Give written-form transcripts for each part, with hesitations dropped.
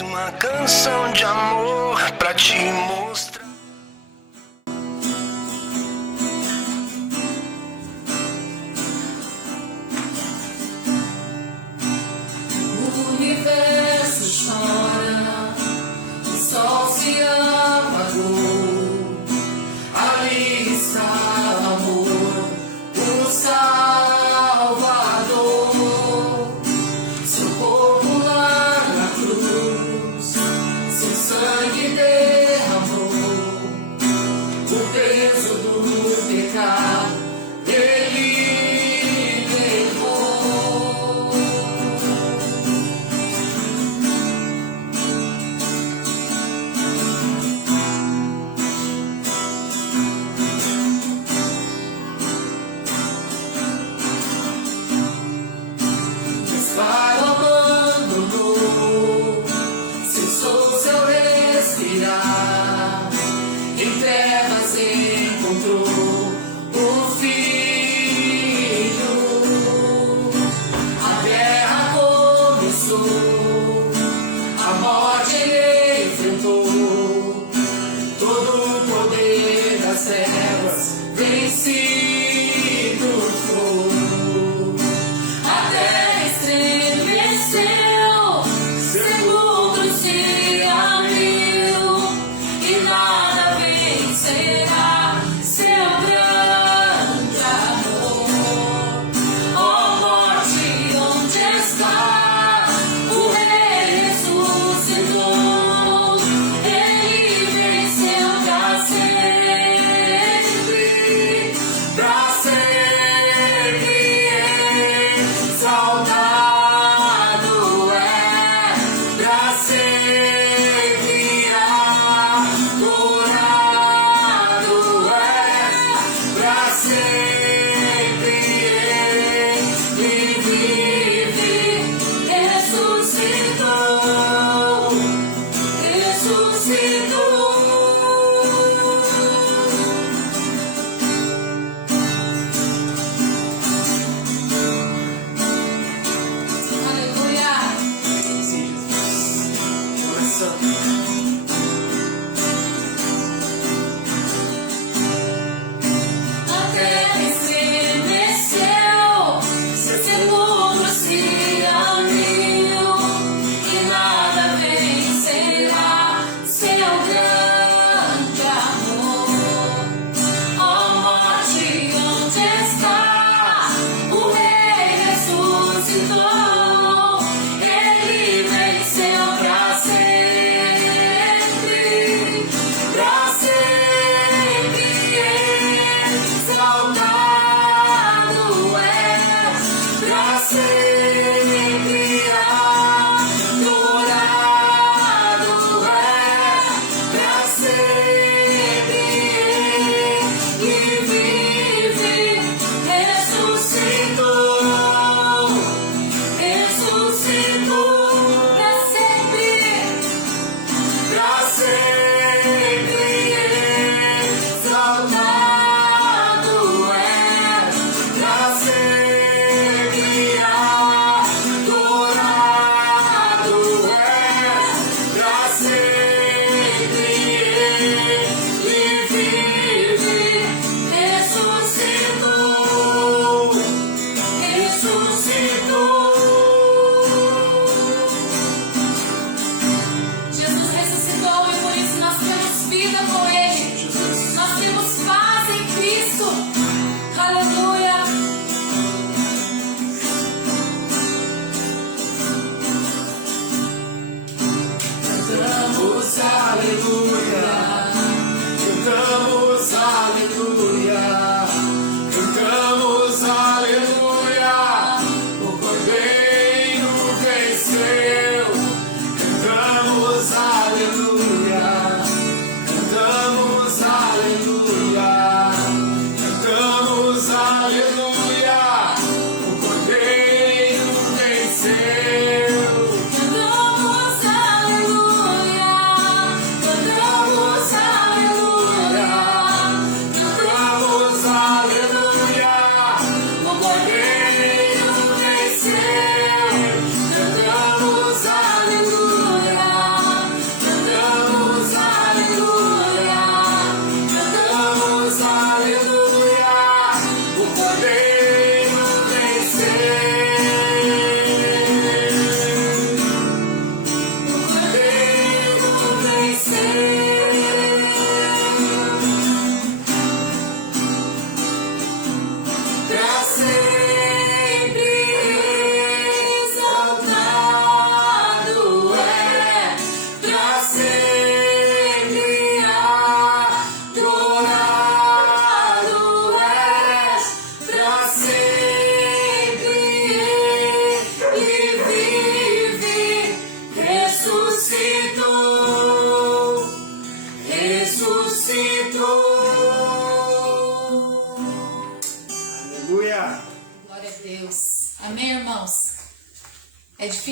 Uma canção de amor pra te mostrar. O universo chora, o sol se apagou. Ali está o amor, o Salvador. Seu corpo lá na cruz, seu sangue derramou. O peso do pecado ele levou. Mas para o abandonou, cessou seu respirar. Em trevas encontrou o Filho. A guerra começou, a morte ele enfrentou. Todo o poder das trevas vencido foi. A terra estremeceu, sepulcro se abriu, e nada vencerá seu grande amor. Ó morte, onde está? O Rei ressuscitou, ele venceu.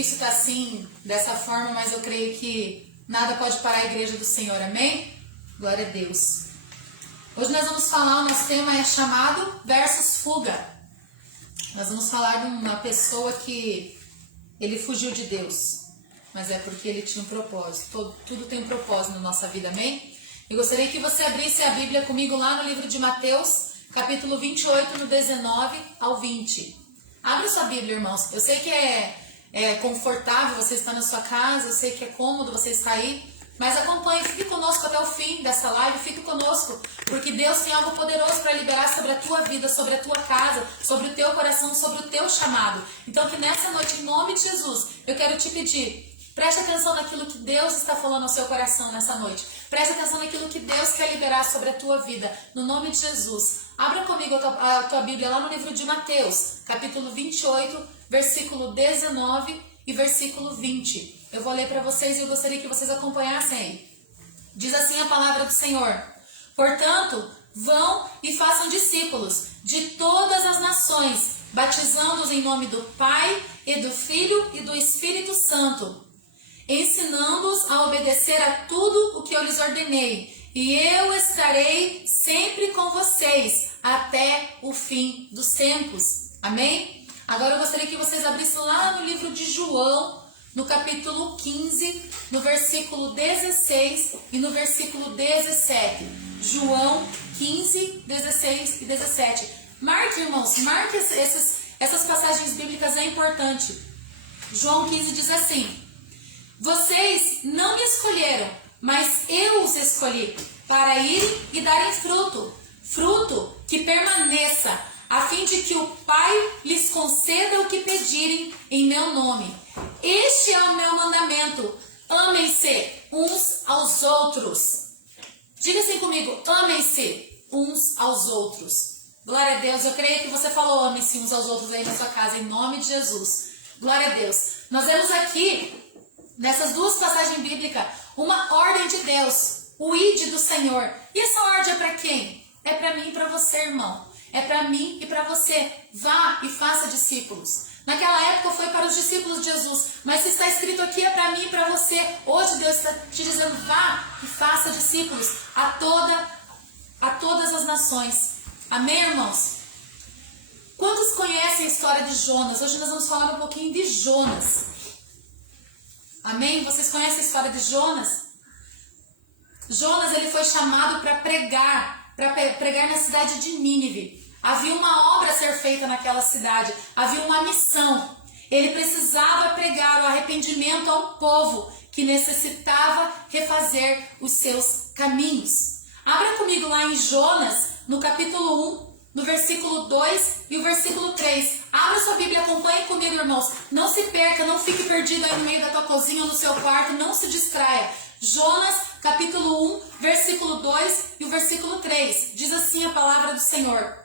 difícil estar assim, dessa forma, mas eu creio que nada pode parar a igreja do Senhor, amém? Glória a Deus. Hoje nós vamos falar, o nosso tema é chamado versus fuga. Nós vamos falar de uma pessoa que ele fugiu de Deus, mas é porque ele tinha um propósito. Tudo tem um propósito na nossa vida, amém? Eu gostaria que você abrisse a Bíblia comigo lá no livro de Mateus, capítulo 28, no 19 ao 20. Abra sua Bíblia, irmãos. Eu sei que é confortável você estar na sua casa, eu sei que é cômodo você estar aí, mas acompanhe, fique conosco até o fim dessa live, fique conosco, porque Deus tem algo poderoso para liberar sobre a tua vida, sobre a tua casa, sobre o teu coração, sobre o teu chamado. Então que nessa noite, em nome de Jesus, eu quero te pedir, preste atenção naquilo que Deus está falando ao seu coração nessa noite. Preste atenção naquilo que Deus quer liberar sobre a tua vida, no nome de Jesus. Abra comigo a tua Bíblia lá no livro de Mateus, capítulo 28, versículo 19 e versículo 20. Eu vou ler para vocês e eu gostaria que vocês acompanhassem aí. Diz assim a palavra do Senhor: portanto, vão e façam discípulos de todas as nações, batizando-os em nome do Pai e do Filho e do Espírito Santo, ensinando-os a obedecer a tudo o que eu lhes ordenei, e eu estarei sempre com vocês até o fim dos tempos. Amém? Agora eu gostaria que vocês abrissem lá no livro de João, no capítulo 15, no versículo 16 e no versículo 17. João 15, 16 e 17. Marque, irmãos, marque essas passagens bíblicas, é importante. João 15 diz assim: vocês não me escolheram, mas eu os escolhi para irem e darem fruto, fruto que permaneça, a fim de que o Pai lhes conceda o que pedirem em meu nome. Este é o meu mandamento: amem-se uns aos outros. Diga assim comigo: amem-se uns aos outros. Glória a Deus. Eu creio que você falou amem-se uns aos outros aí na sua casa, em nome de Jesus. Glória a Deus. Nós vemos aqui, nessas duas passagens bíblicas, uma ordem de Deus, o ide do Senhor. E essa ordem é para quem? É para mim e para você, irmão. É para mim e para você. Vá e faça discípulos. Naquela época foi para os discípulos de Jesus, mas se está escrito aqui é para mim e para você. Hoje Deus está te dizendo: vá e faça discípulos a todas as nações. Amém, irmãos? Quantos conhecem a história de Jonas? Hoje nós vamos falar um pouquinho de Jonas. Amém? Vocês conhecem a história de Jonas? Jonas, ele foi chamado para pregar na cidade de Nínive. Havia uma obra a ser feita naquela cidade, havia uma missão. Ele precisava pregar o arrependimento ao povo que necessitava refazer os seus caminhos. Abra comigo lá em Jonas, no capítulo 1, no versículo 2 e o versículo 3. Abra sua Bíblia, acompanhe comigo, irmãos. Não se perca, não fique perdido aí no meio da tua cozinha ou no seu quarto, não se distraia. Jonas, capítulo 1, versículo 2 e o versículo 3. Diz assim a palavra do Senhor: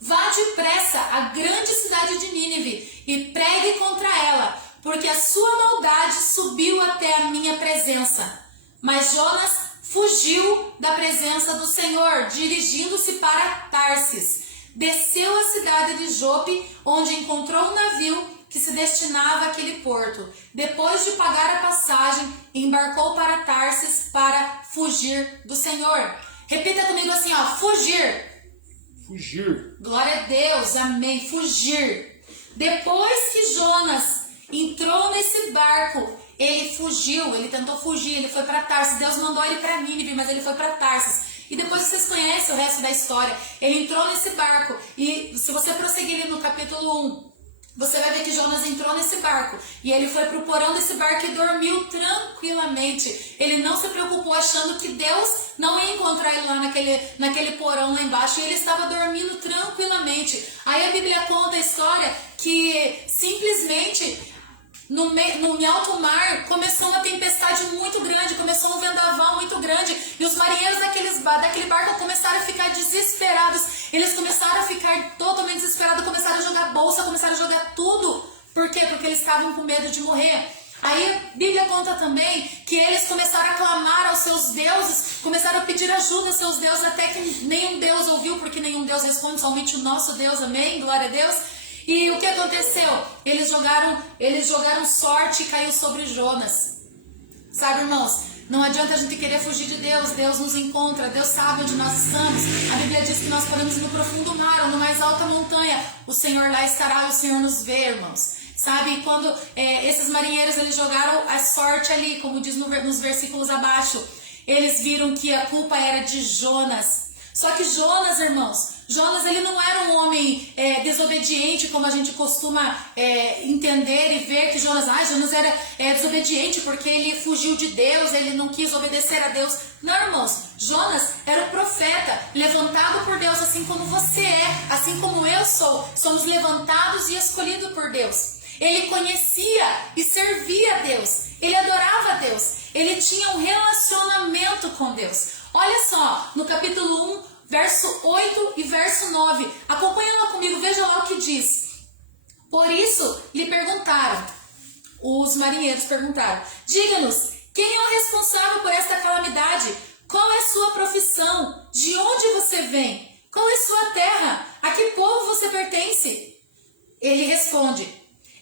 vá depressa à grande cidade de Nínive e pregue contra ela, porque a sua maldade subiu até a minha presença. Mas Jonas fugiu da presença do Senhor, dirigindo-se para Tarsis. Desceu à cidade de Jope, onde encontrou um navio que se destinava àquele porto. Depois de pagar a passagem, embarcou para Tarsis para fugir do Senhor. Repita comigo assim, ó: fugir. Fugir. Glória a Deus, amém, fugir. Depois que Jonas entrou nesse barco, ele fugiu, ele tentou fugir, ele foi para Tarsis. Deus mandou ele para Nínive, mas ele foi para Tarsis. E depois vocês conhecem o resto da história. Ele entrou nesse barco e se você prosseguir ali no capítulo 1, você vai ver que Jonas entrou nesse barco e ele foi para o porão desse barco e dormiu tranquilamente. Ele não se preocupou achando que Deus não ia encontrar ele lá naquele porão lá embaixo, e ele estava dormindo tranquilamente. Aí a Bíblia conta a história que simplesmente em alto mar começou uma tempestade muito grande, começou um vendaval muito grande, e os marinheiros daquele barco começaram a ficar desesperados. Eles começaram a ficar totalmente desesperados, começaram a jogar bolsa, começaram a jogar tudo. Por quê? Porque eles estavam com medo de morrer. Aí a Bíblia conta também que eles começaram a clamar aos seus deuses, começaram a pedir ajuda aos seus deuses, até que nenhum Deus ouviu, porque nenhum Deus responde, somente o nosso Deus, amém? Glória a Deus. E o que aconteceu? Eles jogaram sorte e caiu sobre Jonas. Sabe, irmãos, não adianta a gente querer fugir de Deus. Deus nos encontra, Deus sabe onde nós estamos. A Bíblia diz que nós podemos ir no profundo mar ou na mais alta montanha. O Senhor lá estará e o Senhor nos vê, irmãos. Sabe, quando esses marinheiros eles jogaram a sorte ali, como diz nos versículos abaixo, eles viram que a culpa era de Jonas. Só que Jonas, irmãos, Jonas ele não era um homem desobediente, como a gente costuma entender e ver que Jonas era desobediente porque ele fugiu de Deus, ele não quis obedecer a Deus. Não, irmãos, Jonas era o profeta levantado por Deus, assim como você é, assim como eu sou. Somos levantados e escolhidos por Deus. Ele conhecia e servia a Deus, ele adorava a Deus, ele tinha um relacionamento com Deus. Olha só, no capítulo 1, verso 8 e verso 9. Acompanha lá comigo, veja lá o que diz. Por isso lhe perguntaram, os marinheiros perguntaram: diga-nos, quem é o responsável por esta calamidade? Qual é sua profissão? De onde você vem? Qual é sua terra? A que povo você pertence? Ele responde: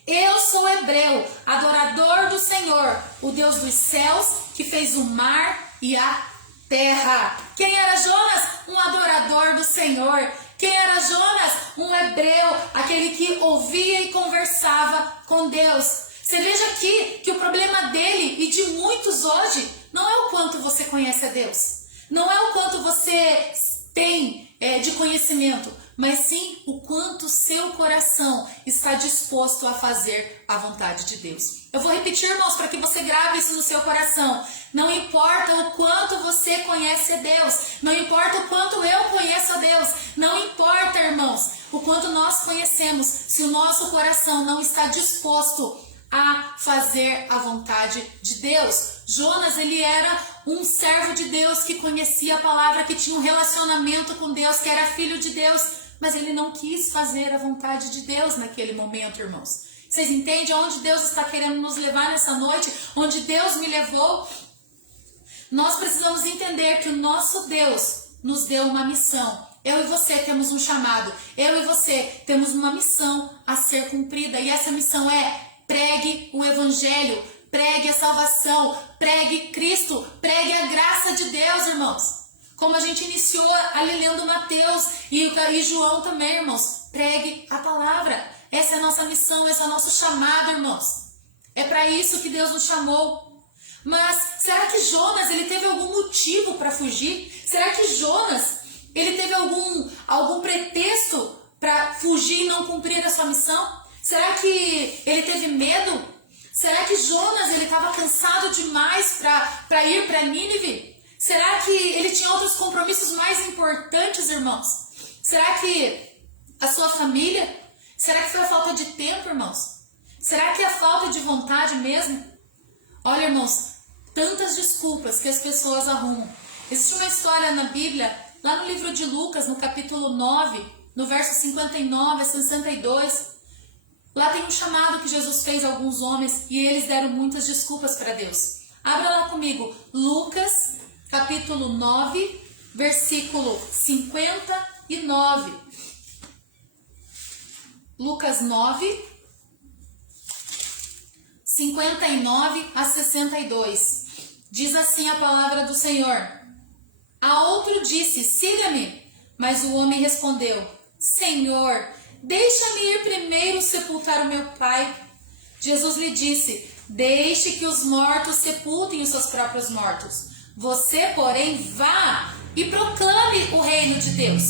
eu sou hebreu, adorador do Senhor, o Deus dos céus, que fez o mar e a terra. Quem era Jonas? Um adorador do Senhor. Quem era Jonas? Um hebreu, aquele que ouvia e conversava com Deus. Você veja aqui que o problema dele e de muitos hoje não é o quanto você conhece a Deus, não é o quanto você tem de conhecimento, mas sim o quanto seu coração está disposto a fazer a vontade de Deus. Eu vou repetir, irmãos, para que você grave isso no seu coração. Não importa o quanto você conhece a Deus, não importa o quanto eu conheço a Deus, não importa, irmãos, o quanto nós conhecemos, se o nosso coração não está disposto a fazer a vontade de Deus. Jonas, ele era um servo de Deus que conhecia a palavra, que tinha um relacionamento com Deus, que era filho de Deus, mas ele não quis fazer a vontade de Deus naquele momento, irmãos. Vocês entendem aonde Deus está querendo nos levar nessa noite? Onde Deus me levou? Nós precisamos entender que o nosso Deus nos deu uma missão. Eu e você temos um chamado. Eu e você temos uma missão a ser cumprida. E essa missão é: pregue o evangelho, pregue a salvação, pregue Cristo, pregue a graça de Deus, irmãos. Como a gente iniciou ali lendo Mateus e João também, irmãos. Pregue a palavra. Essa é a nossa missão, esse é o nosso chamado, irmãos. É para isso que Deus nos chamou. Mas será que Jonas ele teve algum motivo para fugir? Será que Jonas ele teve algum pretexto para fugir e não cumprir a sua missão? Será que ele teve medo? Será que Jonas ele estava cansado demais para ir para Nínive? Será que ele tinha outros compromissos mais importantes, irmãos? Será que a sua família? Será que foi a falta de tempo, irmãos? Será que é a falta de vontade mesmo? Olha, irmãos, tantas desculpas que as pessoas arrumam. Existe uma história na Bíblia, lá no livro de Lucas, no capítulo 9, no verso 59 a 62. Lá tem um chamado que Jesus fez a alguns homens e eles deram muitas desculpas para Deus. Abra lá comigo, Lucas, capítulo 9, versículo 59. Lucas 9, 59 a 62. Diz assim a palavra do Senhor: a outro disse: siga-me. Mas o homem respondeu: Senhor, deixa-me ir primeiro sepultar o meu pai. Jesus lhe disse: deixe que os mortos sepultem os seus próprios mortos. Você, porém, vá e proclame o reino de Deus.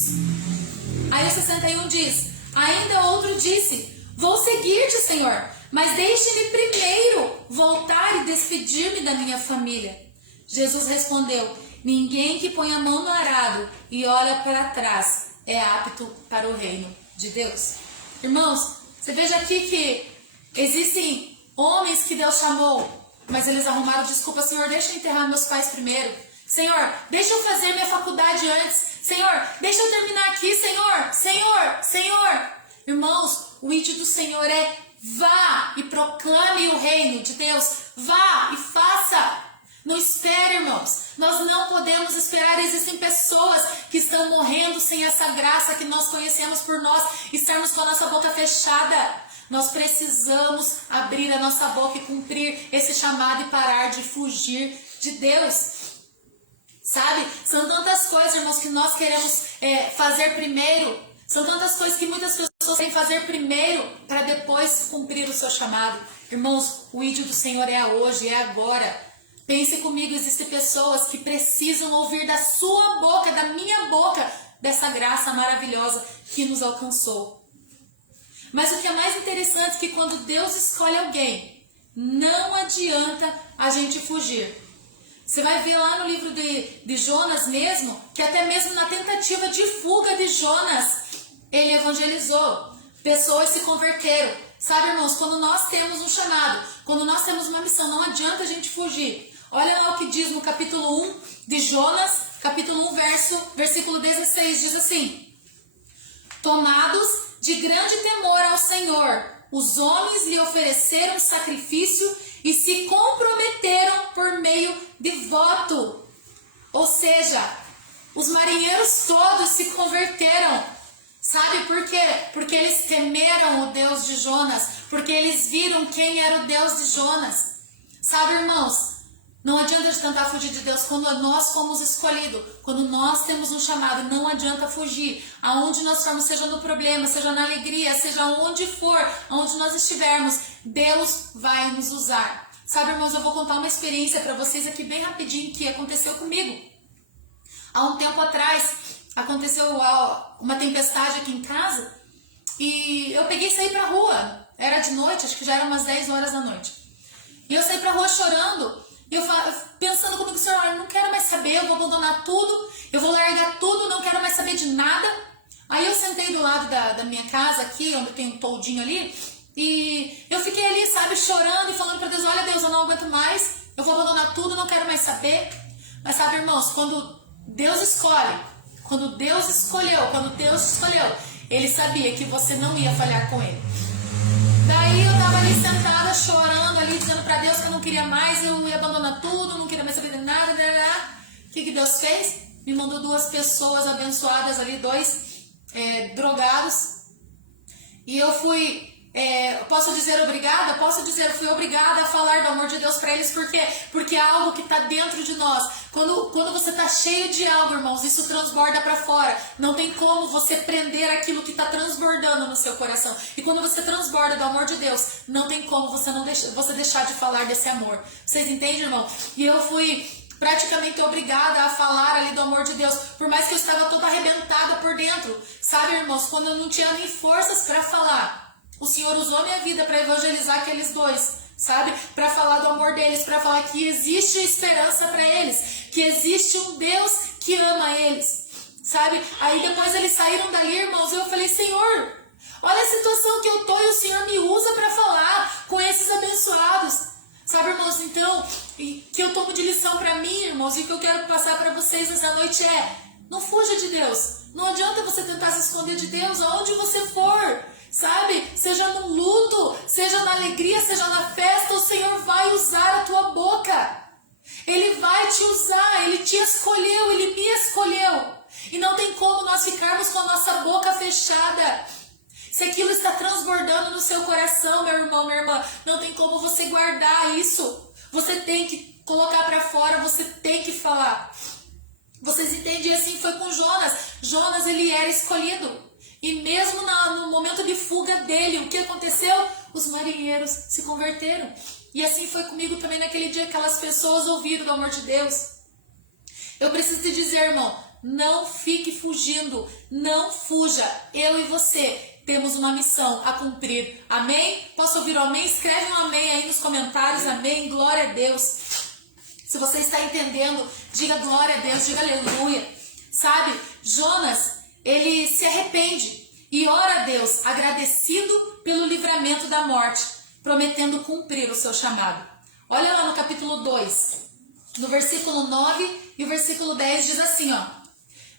Aí o 61 diz: ainda outro disse: vou seguir-te, Senhor, mas deixe-me primeiro voltar e despedir-me da minha família. Jesus respondeu: ninguém que põe a mão no arado e olha para trás é apto para o reino de Deus. Irmãos, você veja aqui que existem homens que Deus chamou, mas eles arrumaram desculpa: Senhor, deixa eu enterrar meus pais primeiro. Senhor, deixa eu fazer minha faculdade antes. Senhor, deixa eu terminar aqui. Senhor, Senhor, Senhor. Irmãos, o ID do Senhor é: vá e proclame o reino de Deus. Vá e faça. Não espere, irmãos. Nós não podemos esperar. Existem pessoas que estão morrendo sem essa graça que nós conhecemos por nós estarmos com a nossa boca fechada. Nós precisamos abrir a nossa boca e cumprir esse chamado e parar de fugir de Deus. Sabe? São tantas coisas, irmãos, que nós queremos fazer primeiro. São tantas coisas que muitas pessoas querem fazer primeiro para depois cumprir o seu chamado. Irmãos, o ídolo do Senhor é hoje, é agora. Pense comigo, existem pessoas que precisam ouvir da sua boca, da minha boca, dessa graça maravilhosa que nos alcançou. Mas o que é mais interessante é que quando Deus escolhe alguém, não adianta a gente fugir. Você vai ver lá no livro de Jonas mesmo, que até mesmo na tentativa de fuga de Jonas, ele evangelizou. Pessoas se converteram. Sabe, irmãos, quando nós temos um chamado, quando nós temos uma missão, não adianta a gente fugir. Olha lá o que diz no capítulo 1 de Jonas, capítulo 1, versículo 16, diz assim: tomados de grande temor ao Senhor, os homens lhe ofereceram sacrifício e se comprometeram por meio de voto. Ou seja, os marinheiros todos se converteram. Sabe por quê? Porque eles temeram o Deus de Jonas, porque eles viram quem era o Deus de Jonas. Sabe, irmãos, não adianta de tentar fugir de Deus quando nós fomos escolhidos, quando nós temos um chamado, não adianta fugir. Aonde nós formos, seja no problema, seja na alegria, seja onde for, aonde nós estivermos, Deus vai nos usar. Sabe, irmãos, eu vou contar uma experiência para vocês aqui bem rapidinho que aconteceu comigo. Há um tempo atrás, aconteceu uma tempestade aqui em casa e eu peguei e saí pra rua. Era de noite, acho que já era umas 10 horas da noite. E eu saí pra rua chorando. E eu pensando comigo, Senhor, eu não quero mais saber, eu vou abandonar tudo, eu vou largar tudo, não quero mais saber de nada. Aí eu sentei do lado da minha casa aqui, onde tem um toldinho ali, e eu fiquei ali, sabe, chorando e falando pra Deus, olha Deus, eu não aguento mais, eu vou abandonar tudo, não quero mais saber. Mas sabe, irmãos, quando Deus escolhe, quando Deus escolheu, Ele sabia que você não ia falhar com Ele. Daí eu tava ali sentada, chorando ali, dizendo pra Deus que eu não queria mais, eu ia abandonar tudo, não queria mais saber de nada. O que Deus fez? Me mandou 2 pessoas abençoadas ali, 2 drogados. E eu fui, posso dizer obrigada? Posso dizer, eu fui obrigada a falar do amor de Deus pra eles, por quê? Porque é algo que tá dentro de nós. Quando você tá cheio de algo, irmãos, isso transborda pra fora. Não tem como você prender aquilo que tá transbordando no seu coração. E quando você transborda do amor de Deus, não tem como você deixar de falar desse amor. Vocês entendem, irmão? E eu fui praticamente obrigada a falar ali do amor de Deus, por mais que eu estava toda arrebentada por dentro. Sabe, irmãos, quando eu não tinha nem forças pra falar, o Senhor usou minha vida para evangelizar aqueles 2, sabe? Para falar do amor deles, para falar que existe esperança para eles, que existe um Deus que ama eles, sabe? Aí depois eles saíram dali, irmãos, e eu falei, Senhor, olha a situação que eu tô e o Senhor me usa para falar com esses abençoados. Sabe, irmãos, então, que eu tomo de lição para mim, irmãos, e que eu quero passar para vocês nessa noite não fuja de Deus. Não adianta você tentar se esconder de Deus aonde você for. Sabe, seja no luto, seja na alegria, seja na festa, o Senhor vai usar a tua boca. Ele vai te usar, Ele te escolheu, Ele me escolheu. E não tem como nós ficarmos com a nossa boca fechada. Se aquilo está transbordando no seu coração, meu irmão, minha irmã, não tem como você guardar isso. Você tem que colocar para fora, você tem que falar. Vocês entendem? Assim foi com Jonas. Jonas, ele era escolhido. E mesmo no momento de fuga dele, o que aconteceu? Os marinheiros se converteram. E assim foi comigo também naquele dia, aquelas pessoas ouviram do amor de Deus. Eu preciso te dizer, irmão, não fique fugindo, não fuja. Eu e você temos uma missão a cumprir. Amém? Posso ouvir um amém? Escreve um amém aí nos comentários, amém? Glória a Deus. Se você está entendendo, diga glória a Deus, diga aleluia. Sabe, Jonas, ele se arrepende e ora a Deus, agradecido pelo livramento da morte, prometendo cumprir o seu chamado. Olha lá no capítulo 2, no versículo 9 e o versículo 10 diz assim, ó.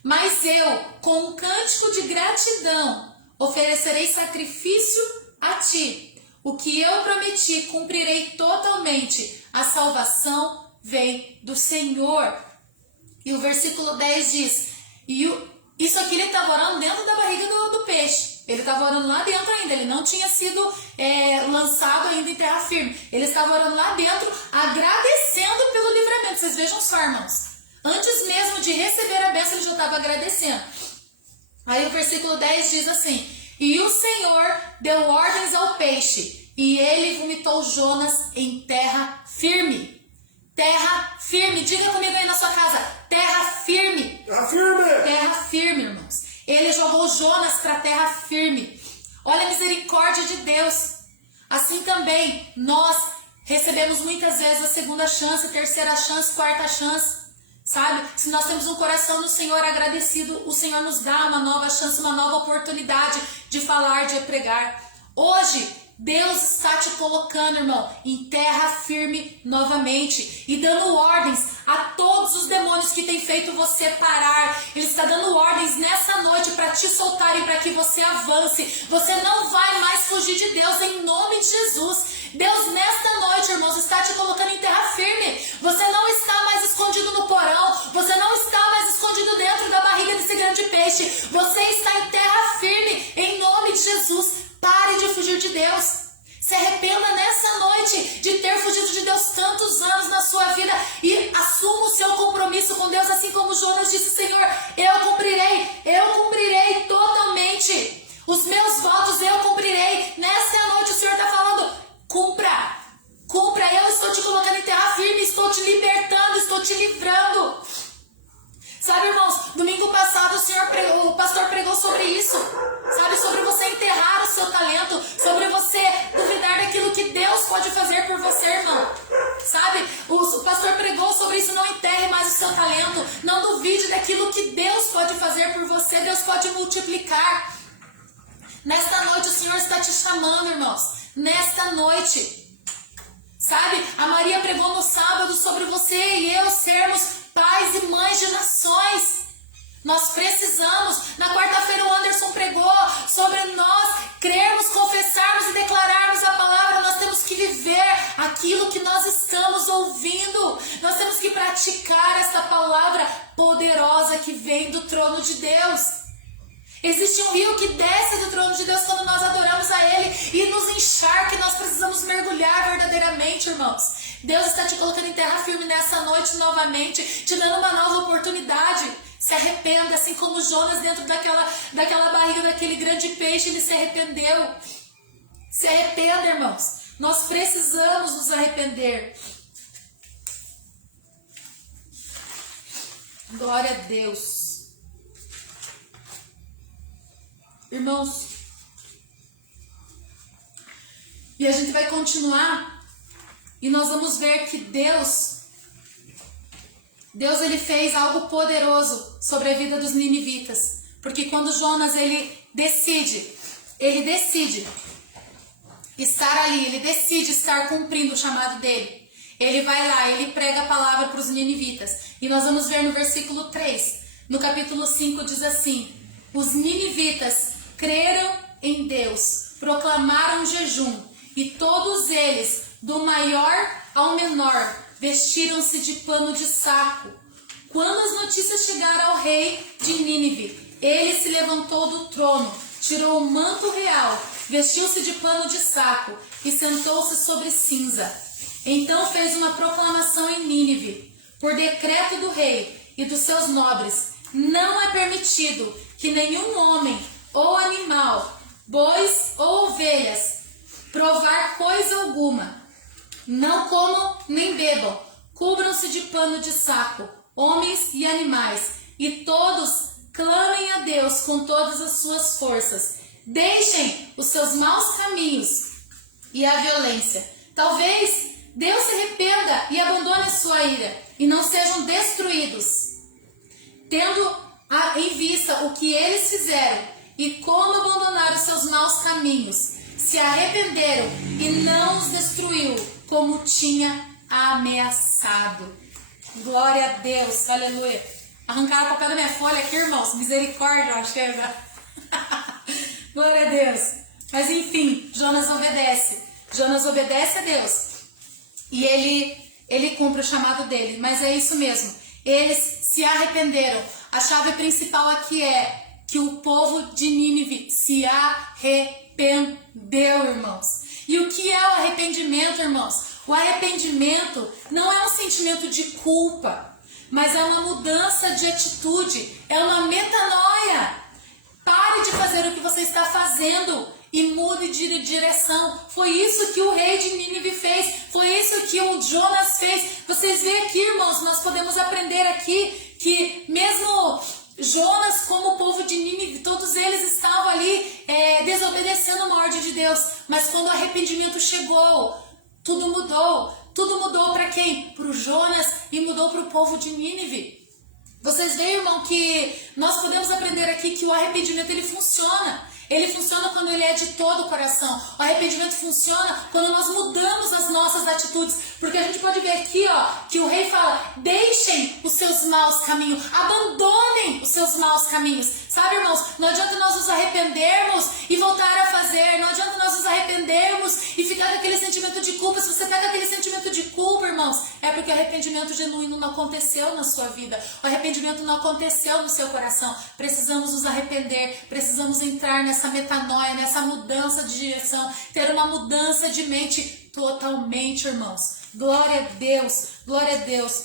Mas eu, com um cântico de gratidão, oferecerei sacrifício a ti. O que eu prometi, cumprirei totalmente. A salvação vem do Senhor. E o versículo 10 diz, isso aqui ele estava orando dentro da barriga do peixe. Ele estava orando lá dentro ainda, ele não tinha sido lançado ainda em terra firme. Ele estava orando lá dentro, agradecendo pelo livramento. Vocês vejam só, irmãos. Antes mesmo de receber a bênção, ele já estava agradecendo. Aí o versículo 10 diz assim, e o Senhor deu ordens ao peixe, e ele vomitou Jonas em terra firme. Terra firme, diga comigo aí na sua casa, terra firme. Terra firme. Terra firme, irmãos. Ele jogou Jonas para terra firme. Olha a misericórdia de Deus. Assim também, nós recebemos muitas vezes a segunda chance, terceira chance, quarta chance. Sabe? Se nós temos um coração no Senhor agradecido, o Senhor nos dá uma nova chance, uma nova oportunidade de falar, de pregar. Hoje, Deus está te colocando, irmão, em terra firme novamente e dando ordens a todos os demônios que têm feito você parar. Ele está dando ordens nessa noite para te soltarem, para que você avance. Você não vai mais fugir de Deus em nome de Jesus. Deus, nesta noite, irmãos, está te colocando em terra firme. Você não está mais escondido no porão. Você não está mais escondido dentro da barriga desse grande peixe. Você está em terra firme em nome de Jesus. Pare de fugir de Deus. Se arrependa nessa noite de ter fugido de Deus tantos anos na sua vida e assuma o seu compromisso com Deus, assim como Jonas disse, Senhor, eu cumprirei totalmente. Os meus votos eu cumprirei. Nessa noite o Senhor está falando, cumpra, eu estou te colocando em terra firme, estou te libertando, estou te livrando. Sabe, irmãos, domingo passado o pastor pregou sobre isso, sabe, sobre você enterrar o seu talento, sobre você duvidar daquilo que Deus pode fazer por você, irmão, sabe, o pastor pregou sobre isso, não enterre mais o seu talento, não duvide daquilo que Deus pode fazer por você, Deus pode multiplicar. Nesta noite o Senhor está te chamando, irmãos, nesta noite, sabe, a Maria pregou no sábado sobre você e eu sermos pais e mães de nações. Nós precisamos. Na quarta-feira o Anderson pregou sobre nós crermos, confessarmos e declararmos a palavra. Nós temos que viver aquilo que nós estamos ouvindo. Nós temos que praticar esta palavra poderosa que vem do trono de Deus. Existe um rio que desce do trono de Deus quando nós adoramos a Ele e nos encharca, nós precisamos mergulhar verdadeiramente, irmãos. Deus está te colocando em terra firme nessa noite novamente, te dando uma nova oportunidade. Se arrependa, assim como Jonas dentro daquela barriga daquele grande peixe, ele se arrependeu. Se arrependa, irmãos. Nós precisamos nos arrepender. Glória a Deus. Irmãos, e a gente vai continuar e nós vamos ver que Deus ele fez algo poderoso sobre a vida dos ninivitas, porque quando Jonas ele decide estar ali, ele decide estar cumprindo o chamado dele, ele vai lá, ele prega a palavra para os ninivitas, e nós vamos ver no versículo 3, no capítulo 5 diz assim, os ninivitas creram em Deus, proclamaram jejum, e todos eles, do maior ao menor, vestiram-se de pano de saco. Quando as notícias chegaram ao rei de Nínive, ele se levantou do trono, tirou o manto real, vestiu-se de pano de saco e sentou-se sobre cinza. Então fez uma proclamação em Nínive, por decreto do rei e dos seus nobres, não é permitido que nenhum homem ou animal, bois ou ovelhas, provar coisa alguma. Não comam nem bebam, cubram-se de pano de saco, homens e animais, e todos clamem a Deus com todas as suas forças. Deixem os seus maus caminhos e a violência. Talvez Deus se arrependa e abandone sua ira, e não sejam destruídos. Tendo em vista o que eles fizeram, e como abandonaram os seus maus caminhos, se arrependeram e não os destruiu, como tinha ameaçado. Glória a Deus, aleluia. Arrancaram a papel da minha folha aqui, irmãos, misericórdia, acho que é. Glória a Deus. Mas enfim, Jonas obedece a Deus, e ele cumpre o chamado dele, mas é isso mesmo, eles se se arrependeram. A chave principal aqui é que o povo de Nínive se arrependeu, irmãos. E o que é o arrependimento, irmãos? O arrependimento não é um sentimento de culpa, mas é uma mudança de atitude, é uma metanoia. Pare de fazer o que você está fazendo e mude de direção. Foi isso que o rei de Nínive fez, foi isso que o Jonas fez. Vocês veem aqui, irmãos, nós podemos aprender aqui que mesmo Jonas, como o povo de Nínive, todos eles estavam ali desobedecendo uma ordem de Deus. Mas quando o arrependimento chegou, tudo mudou. Tudo mudou para quem? Para o Jonas e mudou para o povo de Nínive. Vocês veem, irmão, que nós podemos aprender aqui que o arrependimento ele funciona. Ele funciona quando ele é de todo o coração. O arrependimento funciona quando nós mudamos as nossas atitudes. Porque a gente pode ver aqui, ó, que o rei fala: deixem os seus maus caminhos, abandonem os seus maus caminhos. Sabe, irmãos, não adianta nós nos arrependermos e voltar a fazer. Não adianta nós nos arrependermos e ficar com aquele sentimento de culpa. Se você está com aquele sentimento de culpa, irmãos, é porque o arrependimento genuíno não aconteceu na sua vida. O arrependimento não aconteceu no seu coração. Precisamos nos arrepender, precisamos entrar nessa metanoia, nessa mudança de direção, ter uma mudança de mente totalmente, irmãos. Glória a Deus, glória a Deus.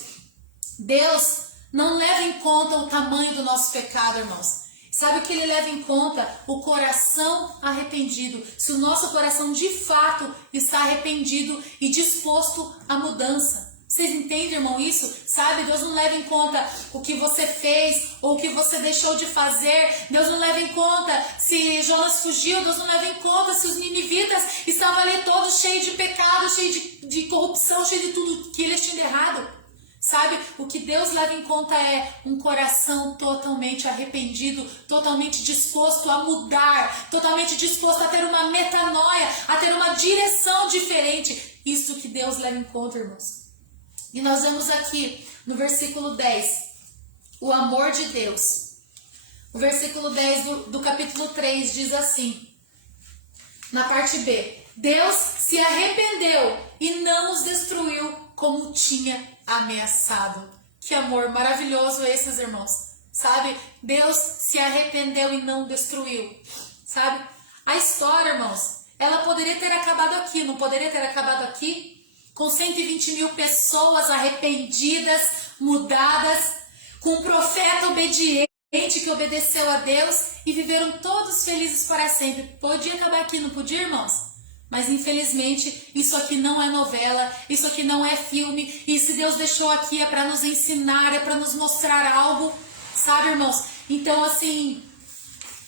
Deus não leva em conta o tamanho do nosso pecado, irmãos. Sabe o que ele leva em conta? O coração arrependido. Se o nosso coração de fato está arrependido e disposto à mudança. Vocês entendem, irmão, isso? Sabe, Deus não leva em conta o que você fez ou o que você deixou de fazer. Deus não leva em conta se Jonas fugiu. Deus não leva em conta se os ninivitas estavam ali todos cheios de pecado, cheios de corrupção, cheios de tudo que eles tinham de errado. Sabe, o que Deus leva em conta é um coração totalmente arrependido, totalmente disposto a mudar, totalmente disposto a ter uma metanoia, a ter uma direção diferente. Isso que Deus leva em conta, irmãos. E nós vemos aqui no versículo 10, o amor de Deus. O versículo 10 do capítulo 3 diz assim, na parte B: Deus se arrependeu e não os destruiu como tinha ameaçado. Que amor maravilhoso esses, irmãos. Sabe, Deus se arrependeu e não destruiu. Sabe, a história, irmãos, ela poderia ter acabado aqui, não poderia ter acabado aqui? Com 120 mil pessoas arrependidas, mudadas, com um profeta obediente que obedeceu a Deus e viveram todos felizes para sempre. Podia acabar aqui, não podia, irmãos? Mas infelizmente isso aqui não é novela, isso aqui não é filme. E se Deus deixou aqui é para nos ensinar, é para nos mostrar algo, sabe, irmãos? Então assim,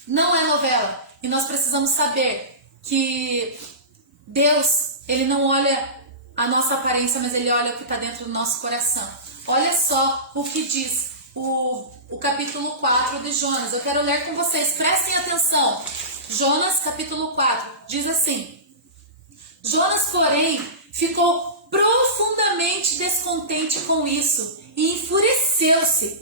não é novela. E nós precisamos saber que Deus, Ele não olha a nossa aparência, mas Ele olha o que está dentro do nosso coração. Olha só o que diz o capítulo 4 de Jonas. Eu quero ler com vocês, prestem atenção. Jonas, capítulo 4, diz assim: Jonas, porém, ficou profundamente descontente com isso e enfureceu-se.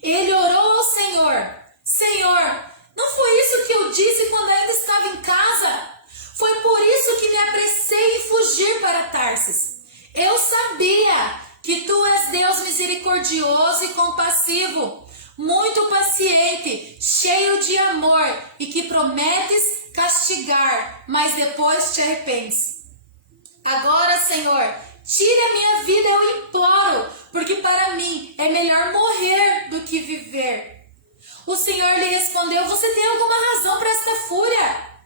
Ele orou ao Senhor: Senhor, não foi isso que eu disse quando ainda estava em casa? Foi por isso que me apressei em fugir para Tarsis. Eu sabia que tu és Deus misericordioso e compassivo, muito paciente, cheio de amor e que prometes castigar, mas depois te arrependes. Agora, Senhor, tire a minha vida, eu imploro, porque para mim é melhor morrer do que viver. O Senhor lhe respondeu: você tem alguma razão para esta fúria?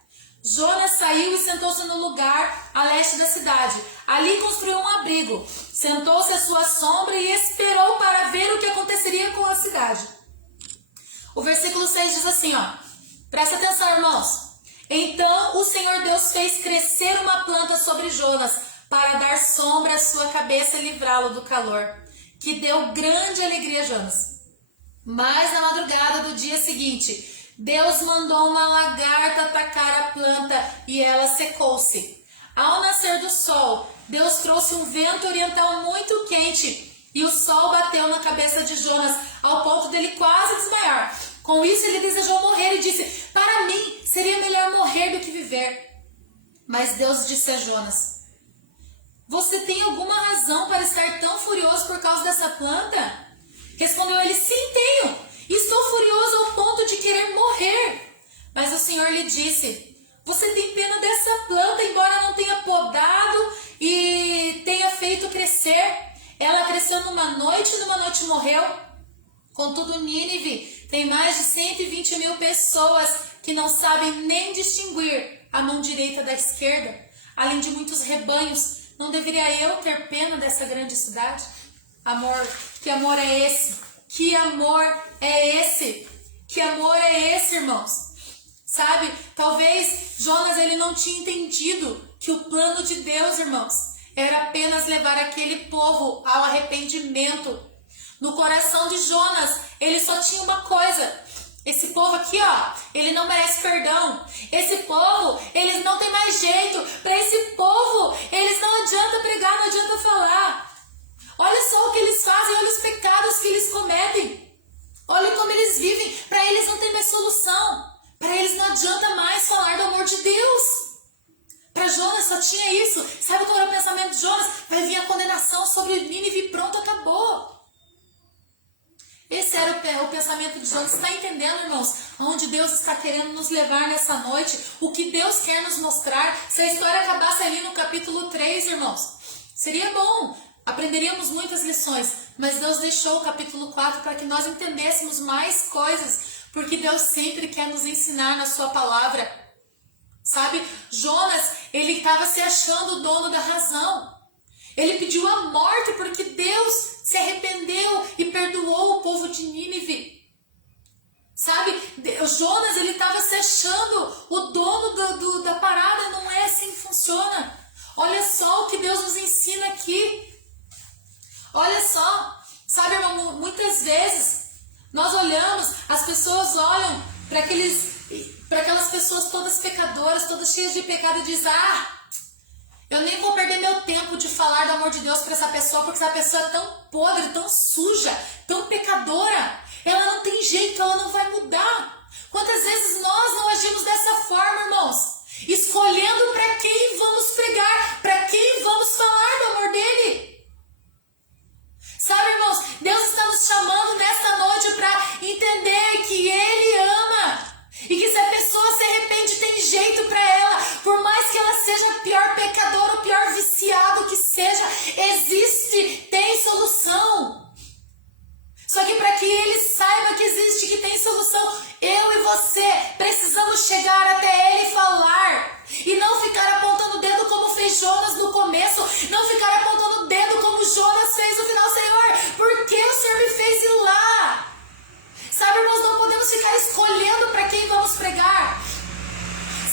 Jonas saiu e sentou-se no lugar a leste da cidade. Ali construiu um abrigo, sentou-se à sua sombra e esperou para ver o que aconteceria com a cidade. O versículo 6 diz assim, ó, presta atenção, irmãos. Então o Senhor Deus fez crescer uma planta sobre Jonas para dar sombra à sua cabeça e livrá-lo do calor, que deu grande alegria a Jonas. Mas na madrugada do dia seguinte, Deus mandou uma lagarta atacar a planta e ela secou-se. Ao nascer do sol, Deus trouxe um vento oriental muito quente e o sol bateu na cabeça de Jonas ao ponto dele quase desmaiar. Com isso ele desejou morrer e disse: para mim seria melhor morrer do que viver. Mas Deus disse a Jonas: você tem alguma razão para estar tão furioso por causa dessa planta? Respondeu ele: sim, ele disse: você tem pena dessa planta, embora não tenha podado e tenha feito crescer. Ela cresceu numa noite morreu. Contudo, Nínive tem mais de 120 mil pessoas que não sabem nem distinguir a mão direita da esquerda, além de muitos rebanhos. Não deveria eu ter pena dessa grande cidade? Amor, que amor é esse? Que amor é esse? Que amor é esse, irmãos? Sabe, talvez Jonas ele não tinha entendido que o plano de Deus, irmãos, era apenas levar aquele povo ao arrependimento. No coração de Jonas, ele só tinha uma coisa: esse povo aqui, ó, ele não merece perdão. Esse povo, eles não tem mais jeito. Para esse povo, eles não adianta pregar, não adianta falar. Olha só o que eles fazem, olha os pecados que eles cometem. Olha como eles vivem. Para eles não tem mais solução. Para eles não adianta mais falar do amor de Deus. Para Jonas só tinha isso. Sabe qual é o pensamento de Jonas? Vai vir a condenação sobre Nínive e pronto, acabou. Esse era o pensamento de Jonas. Está entendendo, irmãos? Aonde Deus está querendo nos levar nessa noite? O que Deus quer nos mostrar? Se a história acabasse ali no capítulo 3, irmãos, seria bom. Aprenderíamos muitas lições. Mas Deus deixou o capítulo 4 para que nós entendêssemos mais coisas. Porque Deus sempre quer nos ensinar na sua palavra. Sabe? Jonas, ele estava se achando o dono da razão. Ele pediu a morte porque Deus se arrependeu e perdoou o povo de Nínive. Sabe, Jonas, ele estava se achando o dono da parada. Não é assim que funciona. Olha só o que Deus nos ensina aqui. Olha só, sabe, irmão, muitas vezes nós olhamos, as pessoas olham para aquelas pessoas todas pecadoras, todas cheias de pecado e dizem: eu nem vou perder meu tempo de falar do amor de Deus para essa pessoa, porque essa pessoa é tão podre, tão suja, tão pecadora. Ela não tem jeito, ela não vai mudar. Quantas vezes nós não agimos dessa forma, irmãos? Escolhendo para quem vamos pregar, para quem vamos falar do amor dele. Sabe, irmãos, Deus está nos chamando nesta noite para entender que Ele ama. E que se a pessoa se arrepende, tem jeito para ela. Por mais que ela seja a pior pecadora, o pior viciado que seja, existe, tem solução. Só que para que ele saiba que existe, que tem solução, eu e você precisamos chegar até ele e falar. E não ficar apontando o dedo como fez Jonas no começo. Não ficar apontando o dedo como Jonas fez no final. Senhor, por que o Senhor me fez ir lá? Sabe, irmãos, não podemos ficar escolhendo para quem vamos pregar.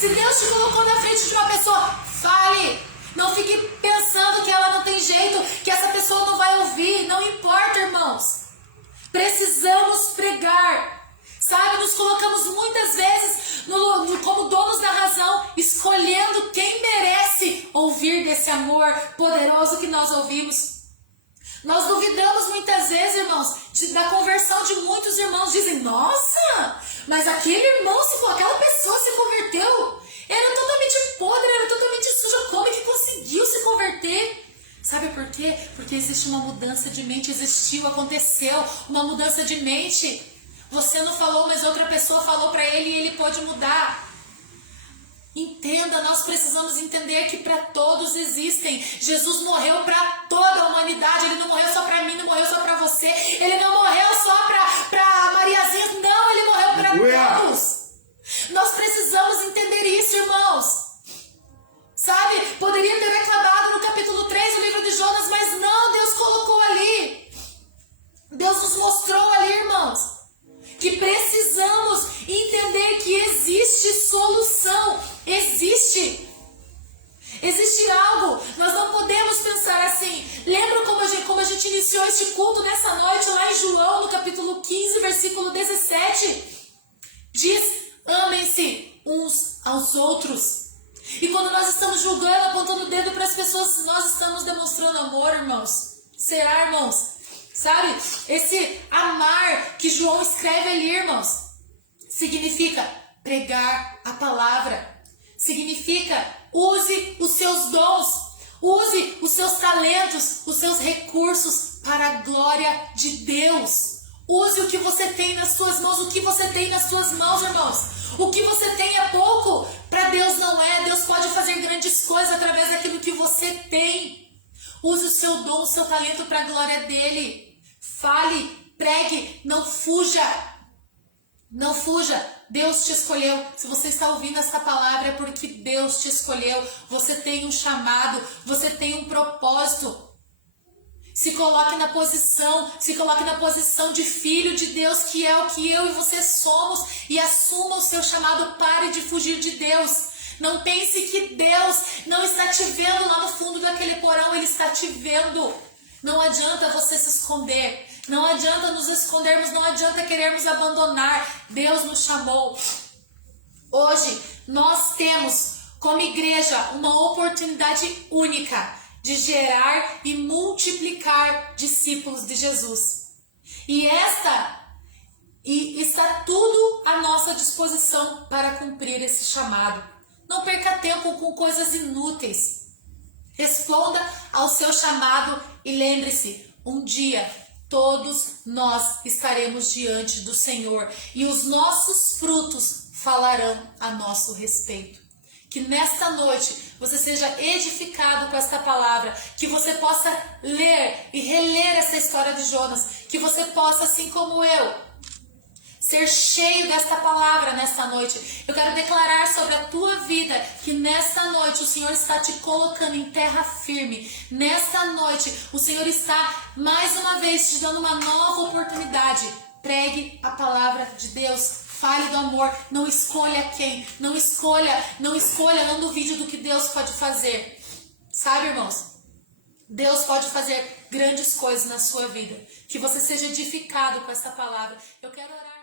Se Deus te colocou na frente de uma pessoa, fale. Não fique pensando que ela não tem jeito, que essa pessoa não vai ouvir. Não importa, irmãos. Precisamos pregar. Sabe, nos colocamos muitas vezes como donos da razão, escolhendo quem merece ouvir desse amor poderoso que nós ouvimos. Nós duvidamos muitas vezes, irmãos, da conversão de muitos irmãos. Dizem: nossa, mas aquele irmão, aquela pessoa se converteu. Era totalmente podre, era totalmente suja. Como é que conseguiu se converter? Sabe por quê? Porque existe uma mudança de mente. Aconteceu uma mudança de mente. Você não falou, mas outra pessoa falou para ele e ele pode mudar. Entenda, nós precisamos entender que para todos existem. Jesus morreu para toda a humanidade. Ele não morreu só para mim, não morreu só para você. Ele não morreu só para Mariazinha. Não, ele morreu para todos. Nós precisamos entender isso, irmãos. Sabe, poderia ter reclamado no capítulo 3 do livro de Jonas, mas não, Deus colocou ali. Deus nos mostrou ali, irmãos, que precisamos entender que existe solução. Existe algo. Nós não podemos pensar assim. Lembra como a gente iniciou este culto nessa noite lá em João, no capítulo 15, versículo 17? Diz: amem-se uns aos outros. E quando nós estamos julgando, apontando o dedo para as pessoas, nós estamos demonstrando amor, irmãos. Será, irmãos? Sabe, esse amar que João escreve ali, irmãos, significa pregar a palavra. Significa use os seus dons, use os seus talentos, os seus recursos para a glória de Deus. Use o que você tem nas suas mãos. O que você tem nas suas mãos, irmãos? O que você tem é pouco. Para Deus não é. Deus pode fazer grandes coisas através daquilo que você tem. Use o seu dom, o seu talento para a glória dele. Fale, pregue, não fuja. Não fuja. Deus te escolheu. Se você está ouvindo essa palavra é porque Deus te escolheu. Você tem um chamado, você tem um propósito. Se coloque na posição de filho de Deus, que é o que eu e você somos, e assuma o seu chamado. Pare de fugir de Deus. Não pense que Deus não está te vendo lá no fundo daquele porão, Ele está te vendo. Não adianta você se esconder, não adianta nos escondermos, não adianta querermos abandonar. Deus nos chamou. Hoje nós temos como igreja uma oportunidade única de gerar e multiplicar discípulos de Jesus. E está tudo à nossa disposição para cumprir esse chamado. Não perca tempo com coisas inúteis. Responda ao seu chamado e lembre-se, um dia todos nós estaremos diante do Senhor e os nossos frutos falarão a nosso respeito. Que nesta noite você seja edificado com esta palavra, que você possa ler e reler essa história de Jonas, que você possa, assim como eu, ser cheio desta palavra nesta noite. Eu quero declarar sobre a tua vida que nesta noite o Senhor está te colocando em terra firme. Nesta noite o Senhor está mais uma vez te dando uma nova oportunidade. Pregue a palavra de Deus. Fale do amor, não escolha quem, não escolha, não duvide do que Deus pode fazer. Sabe, irmãos? Deus pode fazer grandes coisas na sua vida. Que você seja edificado com essa palavra. Eu quero orar.